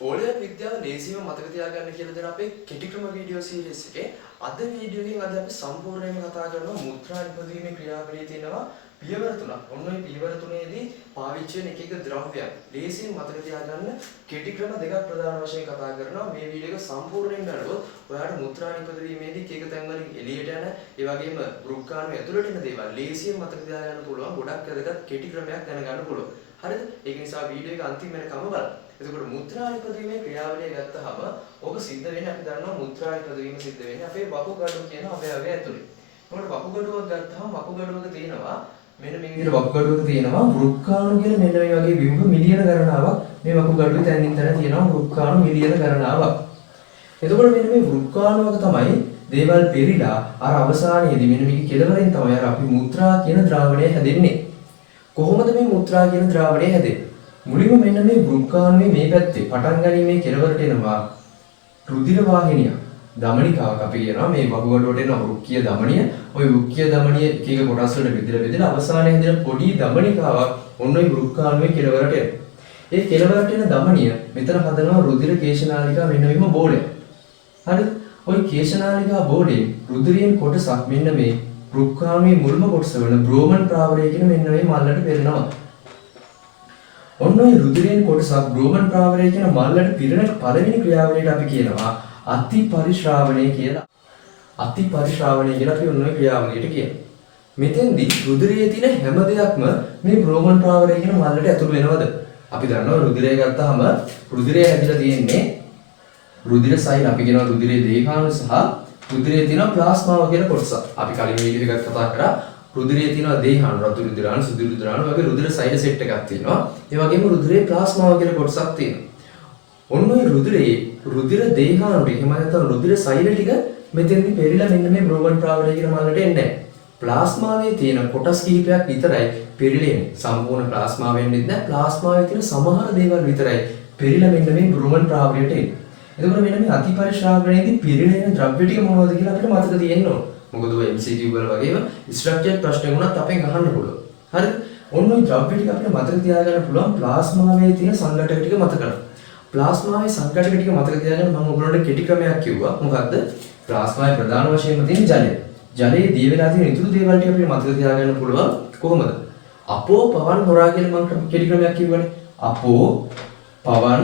O level විද්‍යාව ලේසියම මතක තියාගන්න කියලා දෙන අපේ කෙටි ක්‍රම වීඩියෝ සීරීස් එකේ අද වීඩියෝ එකෙන් අද අපි සම්පූර්ණයෙන්ම කතා කරනවා මුත්‍රා නිපදවීමේ ක්‍රියාවලියේ තියෙනවා පියවර තුනක්. ඔන්න ඔය පියවර තුනේදී පාවිච්චි වෙන එක එක ද්‍රව්‍යයන්. ලේසියෙන් මතක තියාගන්න කෙටි ක්‍රම දෙකක් ප්‍රධාන වශයෙන් කතා කරනවා. මේ වීඩියෝ එක සම්පූර්ණයෙන් බලුවොත් ඔයාලට මුත්‍රා නිපදවීමේදී එක එක තැන් වලින් එළියට යන ඒ වගේම වෘක්කාණු ඇතුළට එන දේවල් ලේසියෙන් මතක තියාගන්න පුළුවන්. ගොඩක් වැදගත් කෙටි ක්‍රමයක් දැනගන්න පුළුවන්. හරිද? ඒක නිසා වීඩියෝ එක අන්තිම වෙනකම බලන්න. එතකොට මුත්‍රා නිපදවීමේ ක්‍රියාවලිය ගත්තහම ඕක සිද්ධ වෙන්නේ අපි දන්නවා මුත්‍රා නිපදවීම සිද්ධ වෙන්නේ අපේ වකුගඩුව කියන අවයවය ඇතුලේ. ඒකට වකුගඩුවක් ගත්තහම වකුගඩුවක තියෙනවා මෙන්න මේ විදිහට වකුගඩුවක තියෙනවා වෘක්කාණු කියලා මෙන්න මේ වගේ විභව මිලියන ගණනාවක් මේ වකුගඩුවේ තැනින් තැන තියෙනවා වෘක්කාණු මිලියන ගණනාවක්. එතකොට මෙන්න මේ වෘක්කාණුවක තමයි දේවල් පෙරිලා අර අවසානයේදී මෙන්න මේක කෙලවරෙන් තමයි අර අපි මුත්‍රා කියන ද්‍රාවණය හැදෙන්නේ. කොහොමද මේ මුත්‍රා කියන ද්‍රාවණය හැදෙන්නේ? මුලින්ම මෙන්න මේ වෘක්කාණුවේ මේ පැත්තේ පටන් ගැනීමේ කෙලවරට එනවා රුධිර වාහිනිය. ධමනිකාවක් අපි කියනවා මේ වකුගඩුවට එන වෘක්කීය ධමනිය. ওই වෘක්කීය ධමනිය එක එක කොටස් වලට බෙදලා අවසානයේ හැදෙන පොඩි ධමනිකාවක් ඔන්න ඔය වෘක්කාණුවේ කෙලවරට එනවා. ඒ කෙලවරට එන ධමනිය මෙතන හදනවා රුධිර කේශනාලිකා මෙන්න මෙහෙම බෝලයක්. හරිද? ওই කේශනාලිකා බෝලේ රුධිරයෙන් කොටසක් මෙන්න මේ වෘක්කාණුවේ මුල්ම කොටස වන බ්‍රෝමන් ප්‍රාවරය කියන මෙන්න මේ මල්ලට පෙරෙනවා. ඔන්න ඔය රුධිරයෙන් කොටසක් බ්‍රෝමන් ප්‍රාවරය කියන මල්ලට පිරෙන පළවෙනි ක්‍රියාවලියට අපි කියනවා අතිපරිශ්‍රාවණය කියලා. අතිපරිශ්‍රාවණය කියලා අපි ඔන්න ඔය ක්‍රියාවලියට කියනවා. මෙතෙන්දී රුධිරයේ තියෙන හැම දෙයක්ම මේ බ්‍රෝමන් ප්‍රාවරය කියන මල්ලට ඇතුළු වෙනවද? අපි දන්නවා රුධිරය ගත්තාම රුධිරය ඇදලා තියෙන්නේ රුධිර සෛල අපි කියනවා රුධිරයේ දේහාණු සහ රුධිරයේ තියෙන ප්ලාස්මාව කියන කොටස. අපි කලින් වීඩියෝ එකක් කතා කරා රුධිරයේ තියෙනවා දේහාණු, රතු රුධිරාණු, සුදු රුධිරාණු වගේ රුධිර සෛල සෙට් එකක් තියෙනවා. ඒ වගේම රුධිරයේ ප්ලාස්මාව කියන කොටසක් තියෙනවා. ඔන්න ඔය රුධිරයේ රුධිර දේහාණු එහෙම නැත්නම් රුධිර සෛල ටික මෙතෙන්දි පෙරිලා මෙන්න මේ බ්‍රෝමන් ප්‍රාවරය කියන මල්ලට එන්නේ නැහැ. ප්ලාස්මාවේ තියෙන කොටස් කිහිපයක් විතරයි පෙරිලා එන්නේ. සම්පූර්ණ ප්ලාස්මාව වෙන්නේ නැහැ. ප්ලාස්මාවේ තියෙන සමහර දේවල් විතරයි පෙරිලා මෙන්න මේ බ්‍රෝමන් ප්‍රාවරයට එන්නේ. එතකොට මෙන්න මේ අතිපරිශ්‍රාවණයේදී පිරිනැගෙන ද්‍රව්‍ය ටික මොනවද කියලා අපිට මතක තියෙන්න ඕන. මොකද ඔය MCQ වල වගේම ස්ට්‍රක්චර් ප්‍රශ්න වුණත් අපෙන් අහන්න පුළුවන්. හරිද? ඔන්න ඔය ද්‍රව්‍ය ටික අපිට මතක තියාගන්න පුළුවන් ප්ලාස්මාවේ තියෙන සංඝටක ටික මතක කරගන්න. ප්ලාස්මාවේ සංඝටක ටික මතක තියාගන්න මම ඔයගොල්ලන්ට කෙටි ක්‍රමයක් කිව්වා. මොකද්ද? ප්ලාස්මාවේ ප්‍රධාන වශයෙන්ම තියෙන ජලය. ජලයේ දිය වෙලා තියෙන ඉතුරු දේවල් ටික අපිට මතක තියාගන්න පුළුවන් කොහොමද? අපෝ පවන් හොරා කියලා මම කෙටි ක්‍රමයක් කිව්වනේ. අපෝ පවන්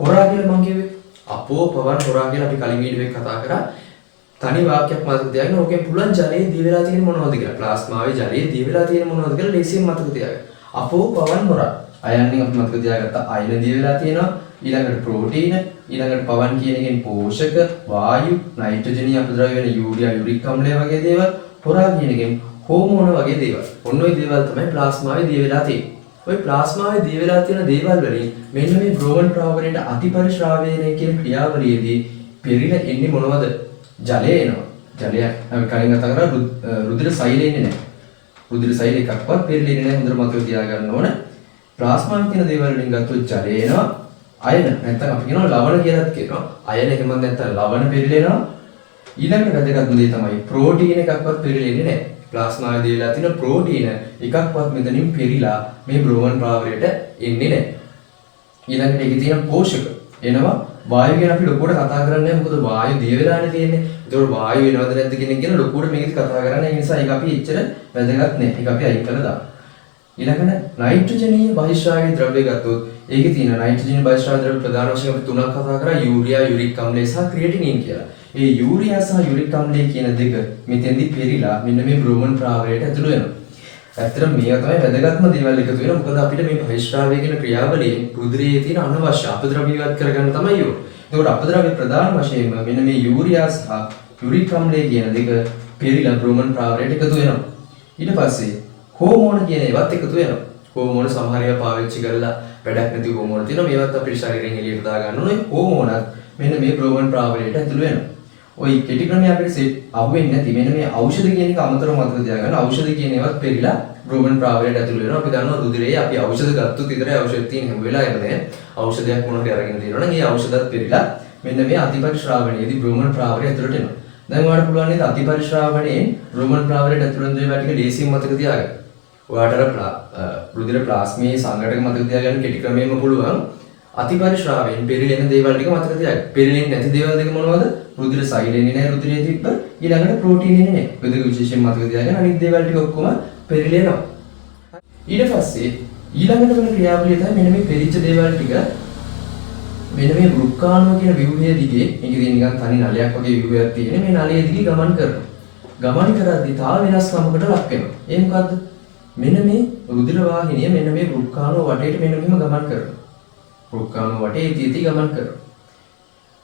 හොරා කියලා මම කිව්වේ. අපෝ පවන් හොරා කියලා අපි කලින් වීඩියෝ එකේ කතා කරා. තනි වාක්‍යයක් මතක තියාගන්න. ඕකෙන් පුළුවන් ජලයේ දිය වෙලා තියෙන මොනවද කියලා. ප්ලාස්මාවේ ජලයේ දිය වෙලා තියෙන මොනවද කියලා ලේසියෙන් මතක තියාගන්න. අපෝ පවන් හොරා. අයන්ගෙන් අපි මතක තියාගත්තා අයන දිය වෙලා තියෙනවා. ඊළඟට ප්‍රෝටීන, ඊළඟට පවන් කියන එකෙන් පෝෂක, වායු, නයිට්‍රජනීය අපද්‍රව්‍ය වෙන යූරියා, යුරික් අම්ලය වගේ දේවල්, හොරා කියන එකෙන් හෝමෝන වගේ දේවල්. ඔන්න ඔය දේවල් තමයි ප්ලාස්මාවේ දිය වෙලා තියෙන්නේ. ඔය ප්ලාස්මාවේ දිය වෙලා තියෙන දේවල් වලින් මෙන්න මේ බ්‍රෝමන් ප්‍රාවරයට අතිපරිශ්‍රාවණය කියන ක්‍රියාවලියේදී පෙරිලා එන්නේ මොනවද? ජලය එනවා. ජලය අපි කලින් කතා කරා රුධිර සෛලය එන්නේ නැහැ. රුධිර සෛල එකක්වත් පෙරිලා එන්නේ නැහැ. හොඳට මතක තියාගන්න ඕන. ප්ලාස්මාවේ තියෙන දේවල් වලින් ගත්තොත් ජලය එනවා. අයන නැත්නම් අපි කියනවා ලවණ කියලාත් කියනවා. අයන එහෙම නැත්නම් ලවණ පෙරිලා එනවා. ඊළඟට වැදගත්ම දේ තමයි ප්‍රෝටීන එකක්වත් පෙරිලා එන්නේ නැහැ. ප්ලාස්මාවේ දිය වෙලා තියෙන ප්‍රෝටීන එකක්වත් මෙතනින් පෙරිලා මේ බ්‍රෝමන් ප්‍රාවරයට එන්නේ නැහැ. ඊළඟට ඒකේ තියෙන පෝෂක එනවා. වායු ගැන අපි ලොකුවට කතා කරන්නේ නැහැ. මොකද වායු දිය වෙලානේ තියෙන්නේ. ඒතකොට වායු වෙනවද නැද්ද කියන එක ගැන ලොකුවට මේකත් කතා කරන්නේ. ඒ නිසා ඒක අපි එච්චර වැදගත් නැහැ. ඒක අපි අයින් කරලා දාමු. ඊළඟට නයිට්‍රජනීය බහිශ්‍රාවීය ද්‍රව්‍ය ගත්තොත් ඒකේ තියෙන නයිට්‍රජනීය බහිශ්‍රාවීය ද්‍රව්‍ය ප්‍රධාන වශයෙන් අපි තුනක් කතා කරා. යූරියා, යුරික් අම්ලය සහ ක්‍රියේටිනින් කියලා. ඒ යූරියා සහ යුරික් අම්ලය කියන දෙක මෙතෙන්දි පෙරිලා මෙන්න මේ බ්‍රෝමන් ප්‍රාවරයට ඇතුළු වෙනවා. ඇත්තටම මේවා තමයි වැදගත්ම දේවල් එකතු වෙනවා. මොකද අපිට මේ බහිශ්‍රාවය කියන ක්‍රියාවලියෙන් රුධිරයේ තියෙන අනවශ්‍ය අපද්‍රව්‍යවත් කරගන්න තමයි යෝ. ඒකට අපද්‍රව්‍ය ප්‍රධාන වශයෙන්ම මෙන්න මේ යූරියා සහ යුරික් අම්ලය කියන දෙක පෙරිලා බ්‍රෝමන් ප්‍රාවරයට එකතු වෙනවා. ඊට පස්සේ හෝමෝන කියන ඒවාත් එකතු වෙනවා. හෝමෝන සමහර ඒවා පාවිච්චි කරලා වැඩක් නැති හෝමෝන තියෙනවා. මේවත් අපේ ශරීරයෙන් එළියට දා ගන්න ඕනේ. හෝමෝනත් මෙන්න මේ බ්‍රෝමන් ප්‍රාවරයට ඇතුළු වෙනවා. ওই කෙටි ක්‍රමයේ අපිට සෙට් අහුවෙන්නේ නැති මෙන්න මේ ඖෂධ කියන එක අමතරව මතක තියාගන්න. ඖෂධ කියන ඒවාත් පෙරිලා බ්‍රෝමන් ප්‍රාවරයට ඇතුළු වෙනවා. අපි දන්නවා රුධිරයේ අපි ඖෂධ ගත්තොත් විතරයි ඖෂධ තියෙන හැම වෙලාවෙම නෑ. ඖෂධයක් මොනවද අරගෙන තියෙනවනම් ඒ ඖෂධත් පෙරිලා මෙන්න මේ අතිපරිශ්‍රාවණයේදී බ්‍රෝමන් ප්‍රාවරය ඇතුළට එනවා. දැන් ඔයාලට පුළුවන් නේද අතිපරිශ්‍රාවණයෙන් බ්‍රෝමන් ප්‍රාවරයට ඇතුළු වෙන දේවල් ටික ලේසියෙන් මතක තියාගන්න. ඔයාලට රුධිර ප්ලාස්මයේ සංඝටක මතක තියාගන්න කෙටි ක්‍රමයෙන්ම පුළුවන්. අතිපරිශ්‍රාවයෙන් පෙරිලෙන දේවල් ටික මතක තියාගන්න. පෙරිලෙන්නේ නැති දේවල් දෙක මොනවද? රුධිර සෛලෙන්නේ නැහැ, රුධිරයේ තිබ්බ. ඊළඟට ප්‍රෝටීන් එන්නේ නැහැ. ඔය දෙක විශේෂයෙන් මතක තියාගන්න. අනිත් දේවල් ටික ඔක්කොම පෙරිලෙනවා. ඊට පස්සේ ඊළඟට වෙන ක්‍රියාවලිය තමයි මෙන්න මේ පෙරිච්ච දේවල් ටික මෙන්න මේ වෘක්කාණුව කියන ව්‍යුහය දිගේ මේකේ නිකන් තනි නලයක් වගේ ව්‍යුහයක් තියෙන මේ නලය දිගේ ගමන් කරනවා. ගමන් කරද්දී තා වෙනස්කමකට ලක් වෙනවා. ඒ මොකද්ද? මෙන්න මේ රුධිර වාහිනිය මෙන්න මේ වෘක්කාණුව වටේට මෙන්න මෙහෙම ගමන් කරනවා. වෘක්කාණුව වටේ ඉති ගමන් කරනවා.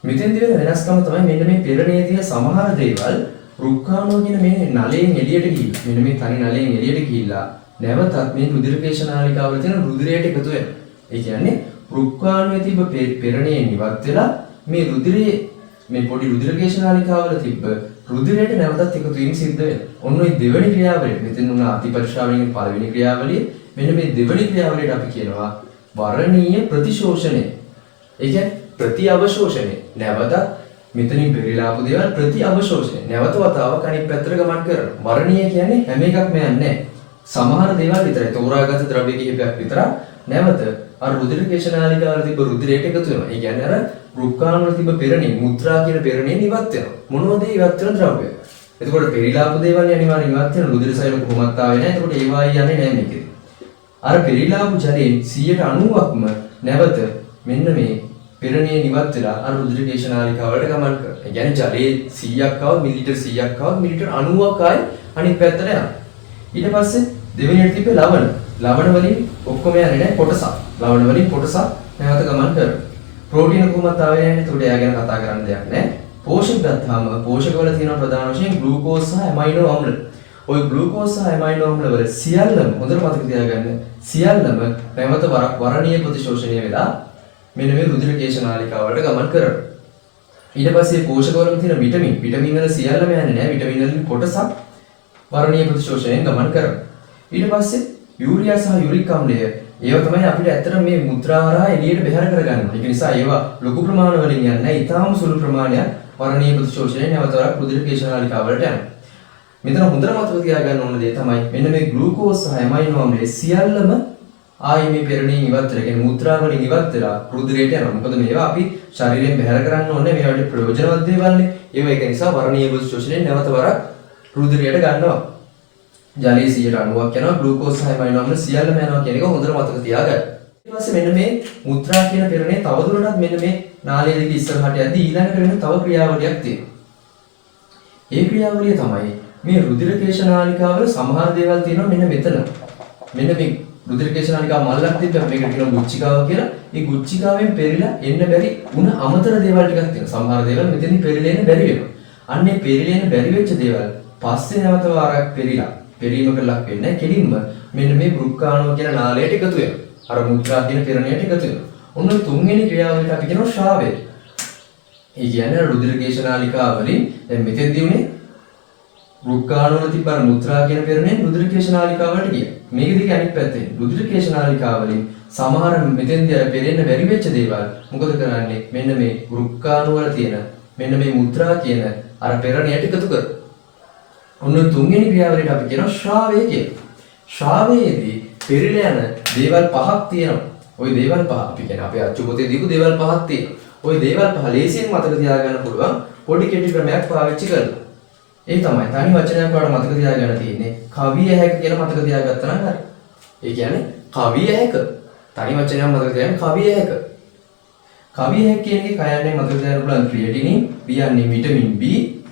මෙතෙන්දී වෙන වෙනස්කම තමයි මෙන්න මේ පෙරණියේ තියෙන සමහර දේවල් වෘක්කාණුව කියන මේ නලයෙන් එළියට ගිහිල්ලා මෙන්න මේ තනි නලයෙන් එළියට ගිහිල්ලා නැවතත් මේ රුධිර කේශ නාලිකාවල තියෙන රුධිරයට එකතු වෙනවා. ඒ කියන්නේ වෘක්කාණුවේ තිබ්බ පෙරණියෙන් ඉවත් වෙලා මේ රුධිරයේ මේ පොඩි රුධිර කේශ නාලිකාවල තිබ්බ රුධිරයට නැවතත් එකතු වීම සිද්ධ වෙනවා. ඔන්න ඔය දෙවෙනි ක්‍රියාවලිය. මෙතන උන අතිපරිශ්‍රාවයෙන් පළවෙනි ක්‍රියාවලිය. මෙන්න මේ දෙවෙනි ක්‍රියාවලියට අපි කියනවා වරණීය ප්‍රතිශෝෂණය. ඒ කියන්නේ ප්‍රතිඅවශෝෂණය. නැවතත් මෙතනින් පෙරිලාපු දේවල් ප්‍රතිඅවශෝෂණය. නැවත වතාවක් අනිත් පැත්තට ගමන් කරනවා. වරණීය කියන්නේ හැම එකක්ම යන්නේ නැහැ. සමහර දේවල් විතරයි. තෝරාගත් ද්‍රව්‍ය කිහිපයක් විතර නැවත අර රුධිර කේශ නාලිකාවල තිබ්බ රුධිරයට එකතු වෙනවා. ඒ කියන්නේ අර වෘක්කාණුවල තිබ්බ පෙරණිය මුත්‍රා කියන පෙරණියෙන් ඉවත් වෙනවා. මොනවද ඉවත් වෙන ද්‍රව්‍ය? එතකොට පෙරිලාපු දේවල් අනිවාර්යෙන් ඉවත් වෙන රුධිර සෛල කොහොමත් ආවේ නැහැ. එතකොට ඒවායි යන්නේ නැහැ මේකේ. අර පෙරිලාපු ජලයෙන් 90%ක්ම නැවත මෙන්න මේ පෙරණියෙන් ඉවත් වෙලා අර රුධිර කේශ නාලිකාවලට ගමන් කරනවා. ඒ කියන්නේ ජලයේ 100ක් ආව මිලිලීටර් 100ක් ආව මිලිලීටර් 90ක් ආයි අනිත් පැත්තට යනවා. ඊට පස්සේ දෙවෙනියට තිබ්බේ ලවණ. ලවණ වලින් ඔක්කොම යන්නේ නැහැ කොටසක්. ලවණ වලින් කොටසක් නැවත ගමන් කරනවා. ප්‍රෝටීන කොහොමද ආවේ නැහැ. ඒකට එයා ගැන කතා කරන්න දෙයක් නැහැ. පෝෂක ගත්තාම පෝෂක වල තියෙන ප්‍රධාන වශයෙන් ග්ලූකෝස් සහ ඇමයිනෝ අම්ල. ওই ග්ලූකෝස් සහ ඇමයිනෝ අම්ල වල සියල්ලම හොඳට මතක තියාගන්න. සියල්ලම නැවත වරණීය ප්‍රතිශෝෂණය වෙලා මෙන්න මේ රුධිර කේශ නාලිකාවලට ගමන් කරනවා. ඊට පස්සේ පෝෂක වල තියෙන විටමින් වල සියල්ලම යන්නේ නැහැ. විටමින් වලින් කොටසක් වරණීය ප්‍රතිශෝෂණයෙන් ගමන් කරනවා. ඊට පස්සේ යූරියා සහ යුරික් ආම්ලය ඒවා තමයි අපිට ඇත්තට මේ මුත්‍රා හරහා එළියට බැහැර කරගන්න. ඒක නිසා ඒවා ලොකු ප්‍රමාණ වලින් යන්නේ නැහැ. ඊටාම සුළු ප්‍රමාණයක් වරණීය ප්‍රතිශෝෂණයෙන් නැවතවරක් රුධිර කේශ නාලිකාවලට යනවා. මෙතන හොඳට මතක තියාගන්න ඕන දේ තමයි මෙන්න මේ ග්ලූකෝස් සහ ඇමයිනෝ ආම්ලය සියල්ලම ආයේ මේ පෙරණියෙන් ඉවත් වෙලා කියන්නේ මුත්‍රා වලින් ඉවත් වෙලා රුධිරයට යනවා. මොකද මේවා අපි ශරීරයෙන් බැහැර කරන්න ඕනේ. මේවට ප්‍රයෝජනවත් දේවල්නේ. ඒවා ඒක නිසා වරණීය ප්‍රතිශෝෂණයෙන් නැවතවරක් රුධිරයට ගන්නවා. ජලයේ 90%ක් යනවා ග්ලූකෝස් සහ ඇමයිනෝ ආම්ල සියල්ලම යනවා කියන එක හොඳට මතක තියාගන්න. ඊට පස්සේ මෙන්න මේ මුත්‍රා කියන පෙරණිය තවදුරටත් මෙන්න මේ නාලය දිගේ ඉස්සරහට යද්දී ඊළඟට වෙන තව ක්‍රියාවලියක් තියෙනවා. ඒ ක්‍රියාවලිය තමයි මේ රුධිර කේශ නාලිකාවල සමහර දේවල් තියෙනවා මෙන්න මෙතන. මෙන්න මේ රුධිර කේශ නාලිකාව මල්ලක් තිබ්බම මේකට කියනවා ගුච්චිකාව කියලා. මේ ගුච්චිකාවෙන් පෙරිලා එන්න බැරි උන අමතර දේවල් ටිකක් තියෙනවා. සමහර දේවල් මෙතනින් පෙරිලා එන්න බැරි වෙනවා. අන්නේ පෙරිලා එන්න බැරි වෙච්ච දේවල් පස්සේ නැවත වාරයක් පෙරිලා පෙරීමකට ලක් වෙන්නේ කෙලින්ම මෙන්න මේ වෘක්කාණුව කියන නාලයට එකතු වෙනවා. අර මුත්‍රා කියන පෙරණියට එකතු වෙනවා. ඔන්න තුන්වෙනි ක්‍රියාවලියට අපි කියනවා ශ්‍රාවය. ඒ කියන්නේ රුධිර කේශ නාලිකාවලින් දැන් මෙතෙන්දී උනේ වෘක්කාණුවල තිබ්බ අර මුත්‍රා කියන පෙරණියෙන් රුධිර කේශ නාලිකාවලට ගියා. මේකෙදී අනිත් පැත්තේ රුධිර කේශ නාලිකාවලින් සමහර මෙතෙන්දී අර පෙරෙන්න බැරි වෙච්ච දේවල් මොකද කරන්නේ? මෙන්න මේ වෘක්කාණුවල තියෙන මෙන්න මේ මුත්‍රා කියන අර පෙරණියට එකතු කරනවා. ඔන්න තුන්වෙනි ක්‍රියාවලියට අපි කියනවා ශ්‍රාවය කියලා. ශ්‍රාවයේදී පෙරිලා යන දේවල් පහක් තියෙනවා. ওই දේවල් පහ අපි කියන්නේ අපේ අච්චු පොතේ දීපු දේවල් පහක් තියෙනවා. ওই දේවල් පහ ලේසියෙන් මතක තියාගන්න පුළුවන් පොඩි කෙටි ක්‍රමයක් පාවිච්චි කරලා. ඒ තමයි තනි වචනයක් වල මතක තියාගන්න තියෙන්නේ. කවිය හැක කියලා මතක තියාගත්තා නම් හරි. ඒ කියන්නේ කවිය හැක. තනි වචනයක් මතක තියාගන්න කවිය හැක. කවිය හැක කියන එකේ කයන්නේ මතක තියාගන්න පුළුවන් ක්‍රියේටිනින්, B යන්නේ විටමින් B,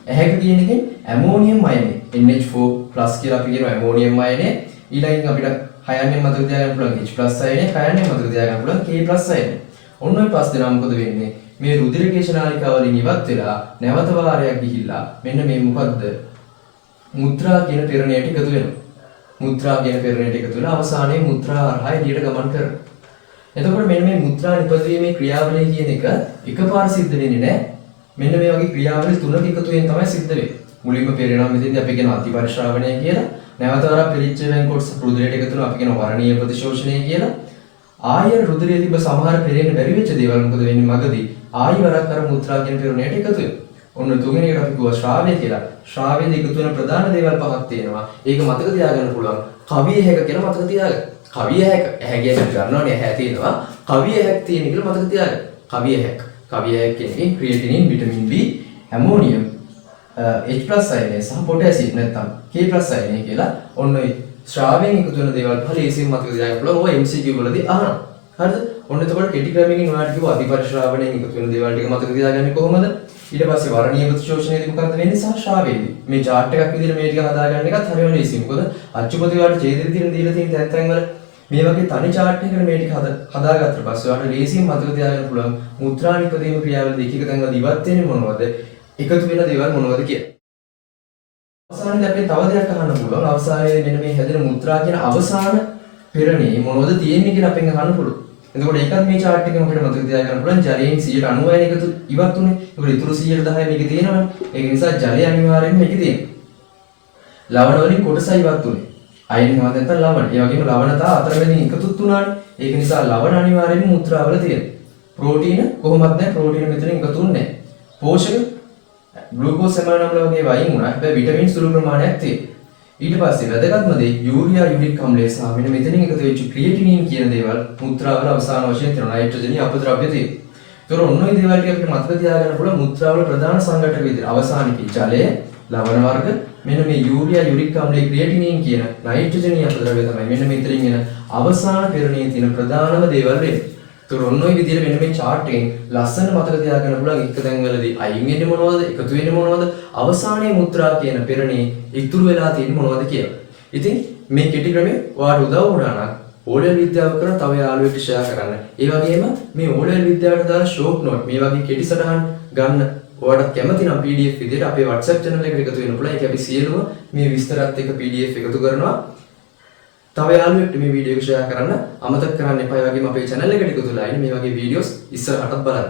ඇහැක කියන එකේ ඇමෝනියම් අයනය NH4+ කියලා අපි කියනවා ඇමෝනියම් අයනය. ඊළඟින් අපිට හයන්නේ මතක තියාගන්න පුළුවන් H+ අයනය, කයන්නේ මතක තියාගන්න පුළුවන් K+ අයනය. ඔන්න ඔය පස් දෙනා මොකද වෙන්නේ? මේ රුධිර කේශ නාලිකාවලින් ඉවත් වෙලා නැවත වාරයක් ගිහිල්ලා මෙන්න මේ මොකද්ද? මුත්‍රා කියන පෙරණියට එකතු වෙනවා. මුත්‍රා කියන පෙරණියට එකතු වෙලා අවසානයේ මුත්‍රා හරහා එළියට ගමන් කරනවා. එතකොට මෙන්න මේ මුත්‍රා නිපදවීමේ ක්‍රියාවලිය කියන එක එකපාර සිද්ධ වෙන්නේ නැහැ. මෙන්න මේ වගේ ක්‍රියාවලිය තුනක එකතුවෙන් තමයි සිද්ධ වෙන්නේ. මුලින්ම පෙරෙනවා මෙතෙන්දී අපි කියන අතිපරිශ්‍රාවණය කියලා. නැවත වරක් පිළිච්ච වෙන කොටස රුධිරයට එකතු වෙනවා අපි කියන වරණීය ප්‍රතිශෝෂණය කියලා. ආය රුධිරයේ තිබ්බ සමහර පෙරෙන්න බැරි වෙච්ච දේවල් මොකද වෙන්නේ මගදී ආයි වරක් අර මුත්‍රා කියන පෙරණියට එකතු වෙනවා. ඔන්න තුන්වෙනි එකට අපි කිව්වා ශ්‍රාවය කියලා. ශ්‍රාවයෙන් එකතු වෙන ප්‍රධාන දේවල් පහක් තියෙනවා. ඒක මතක තියාගන්න පුළුවන්. කවිය හැක කියලා මතක තියාගන්න. කවිය හැක. ඇහැ කියන්නේ ගන්නවනේ ඇහැ තියෙනවා. කවිය හැක් තියෙන කියලා මතක තියාගන්න. කවිය හැක්. කවිය හැක් කියන්නේ ක්‍රියේටිනින්, විටමින් B, ඇමෝනියම්, H+ අයනය සහ පොටෑසියම් නැත්නම් K+ අයනය කියලා ඔන්න ඔය ශ්‍රාවයෙන් එකතු වෙන දේවල් පහ ලේසියෙන් මතක තියාගන්න පුළුවන්. ඔය MCQ වලදී අහනවා. හරිද? ඔන්න එතකොට කෙටි ක්‍රමයකින් ඔයාලට කිව්වා අධිපරිශ්‍රාවණයෙන් එකතු වෙන දේවල් ටික මතක තියාගන්නේ කොහොමද? ඊට පස්සේ වර්ණීය ප්‍රතිශෝෂණයේදී මොකක්ද වෙන්නේ සහ ශ්‍රාවයේදී. මේ chart එකක් විදිහට මේ ටික හදාගන්න එකත් හරියම ලේසියි. මොකද අච්චුපති ඔයාලට ඡේද විදිහට දීලා තියෙන තැන් වල මේ වගේ තනි chart එකකට මේ ටික හදාගත්තට පස්සේ ඔයාලට ලේසියෙන් මතක තියාගන්න පුළුවන් මුත්‍රා නිපදවීම ක්‍රියාවලියදී එක එක තැන් වල ඉවත් වෙන්නේ මොනවද? එකතු වෙන දේවල් මොනවද කියලා. අවසානයේදී අපිට තව දෙයක් අහන්න පුළුවන්. අවසානයේ මෙන්න මේ හැදෙන මුත්‍රා කියන අවසාන පෙරණේ මොනවද තියෙන්නේ කියලා අපෙන් අහන්න පුළුවන්. එතකොට ඒකත් මේ chart එකෙන් අපිට මතක තියාගන්න පුළුවන්. ජලයෙන් 90% එකතු ඉවත් උනේ. ඒකට ඉතුරු 10% මේකේ තියෙනවනේ. ඒක නිසා ජලය අනිවාර්යෙන්ම මේකේ තියෙනවා. ලවණ වලින් කොටසයි ඉවත් උනේ. අයින් වෙනවා නැත්නම් ලවණ. ඒ වගේම ලවණතා අතරමැදින් එකතුත් උනානේ. ඒක නිසා ලවණ අනිවාර්යෙන්ම මුත්‍රාවල තියෙනවා. ප්‍රෝටීන කොහොමත් නැහැ. ප්‍රෝටීන මෙතන එකතු වෙන්නේ නැහැ. පෝෂක ග්ලූකෝස් සමාන අම්ල වගේ වයින් වුණා. හැබැයි විටමින් සුළු ප්‍රමාණයක් තියෙනවා. ඊට පස්සේ වැදගත්ම දේ යූරියා යුරික් අම්ලය සහ මෙන්න මෙතනින් එකතු වෙච්ච ක්‍රියේටිනින් කියන දේවල් මුත්‍රාවල අවසාන වශයෙන් තියෙනවා. නයිට්‍රජනීය අපද්‍රව්‍ය තියෙනවා. ඒතර ඔන්න ඔය දේවල් ටික අපිට මතක තියාගන්න පුළුවන් මුත්‍රාවල ප්‍රධාන සංඝටක විදිහට. අවසානයේ ජලය, ලවණ වර්ග, මෙන්න මේ යූරියා යුරික් අම්ලයේ ක්‍රියේටිනින් කියන නයිට්‍රජනීය අපද්‍රව්‍ය තමයි මෙන්න මෙතනින් එන අවසාන පෙරණියේ තියෙන ප්‍රධානම දේවල් වෙන්නේ. ඒතර ඔන්න ඔය විදිහට මෙන්න මේ chart එකෙන් ලස්සන මතක තියාගන්න පුළුවන් එක තැන්වලදී අයින් වෙන්නේ මොනවද, එකතු වෙන්නේ මොනවද, අවසානයේ මුත්‍රා කියන පෙරණේ ඉතුරු වෙලා තියෙන්නේ මොනවද කියලා. ඉතින් මේ කෙටි ක්‍රමය ඔයාලට උදව් වුණා නම් ඕලෙවල් විද්‍යාව කරන තව යාළුවෙක්ට ෂෙයා කරන්න. ඒ වගේම මේ ඕලෙවල් විද්‍යාවට දාන ෂෝක් නෝට් මේ වගේ කෙටි සටහන් ගන්න ඔයාලට කැමති නම් PDF විදිහට අපේ WhatsApp channel එකට එකතු වෙන්න පුළුවන්. ඒක අපි සියලුම මේ විස්තරات එක්ක PDF එකතු කරනවා. තව යාළුවෙක්ට මේ වීඩියෝ එක ෂෙයා කරන්න අමතක කරන්න එපා. ඒ වගේම අපේ channel එකට එකතු වෙලා ඉන්න මේ වගේ වීඩියෝස් ඉස්සරහටත් බලන්න.